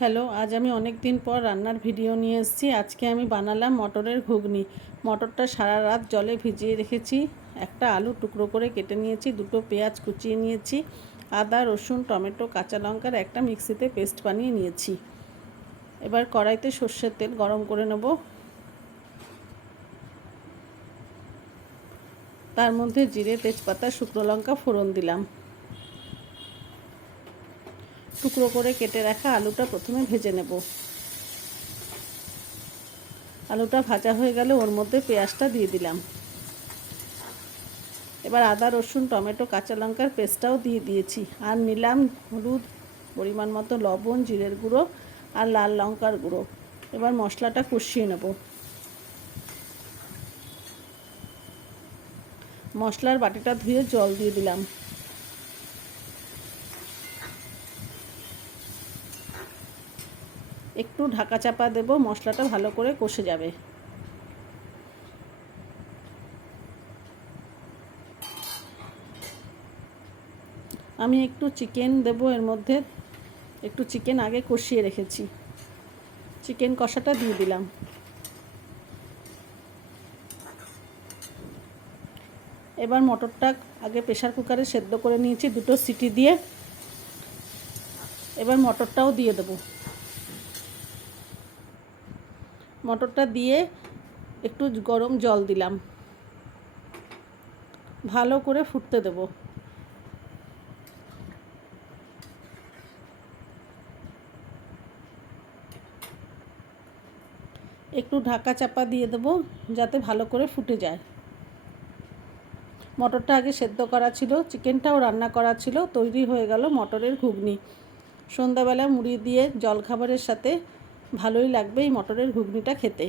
Hello, আজ আমি অনেক দিন পর রান্নার ভিডিও নিয়ে এসেছি। আজকে আমি বানালাম মটরের ঘুগনি। মটরটা সারা রাত জলে ভিজিয়ে রেখেছি। একটা আলু টুকরো করে কেটে নিয়েছি, দুটো পেঁয়াজ কুচিয়ে নিয়েছি, আদা রসুন টমেটো কাঁচা লঙ্কার একটা মিক্সিতে পেস্ট বানিয়ে নিয়েছি। এবার কড়াইতে সর্ষের তেল গরম করে নেব। তার মধ্যে জিরে তেজপাতা শুকনো লঙ্কা ফোড়ন দিলাম। টুকরো করে কেটে রাখা আলুটা প্রথমে ভেজে নেব। আলুটা ভাজা হয়ে গেলে ওর মধ্যে পেঁয়াজটা দিয়ে দিলাম। এবার আদা রসুন টমেটো কাঁচা লঙ্কার পেস্টটাও দিয়ে দিয়েছি, আর নিলাম হলুদ, পরিমাণ মতো লবণ, জিরের গুঁড়ো আর লাল লঙ্কার গুঁড়ো। এবার মশলাটা কষিয়ে নেব। মশলার বাটিটা ধুয়ে জল দিয়ে দিলাম। একটু ঢাকা চাপা দেব, মশলাটা ভালো করে কষে যাবে। আমি একটু চিকেন দেব এর মধ্যে। একটু চিকেন আগে কষিয়ে রেখেছি, চিকেন কষাটা দিয়ে দিলাম। এবার মটরটা আগে প্রেসার কুকারে সেদ্ধ করে নিয়েছি দুটো সিটি দিয়ে। এবার মটরটাও দিয়ে দেব। মটরটা দিয়ে একটু গরম জল দিলাম, ভালো করে ফুটতে দেব। একটু ঢাকা চাপা দিয়ে দেব যাতে ভালো করে ফুটে যায়। মটরটা আগে সেদ্ধ করা ছিল, চিকেনটাও রান্না করা ছিল। তৈরি হয়ে গেল মটরের ঘুগনি। সন্ধ্যাবেলা মুড়ি দিয়ে জলখাবারের সাথে ভালোই লাগবে এই মটরের ঘুগনিটা খেতে।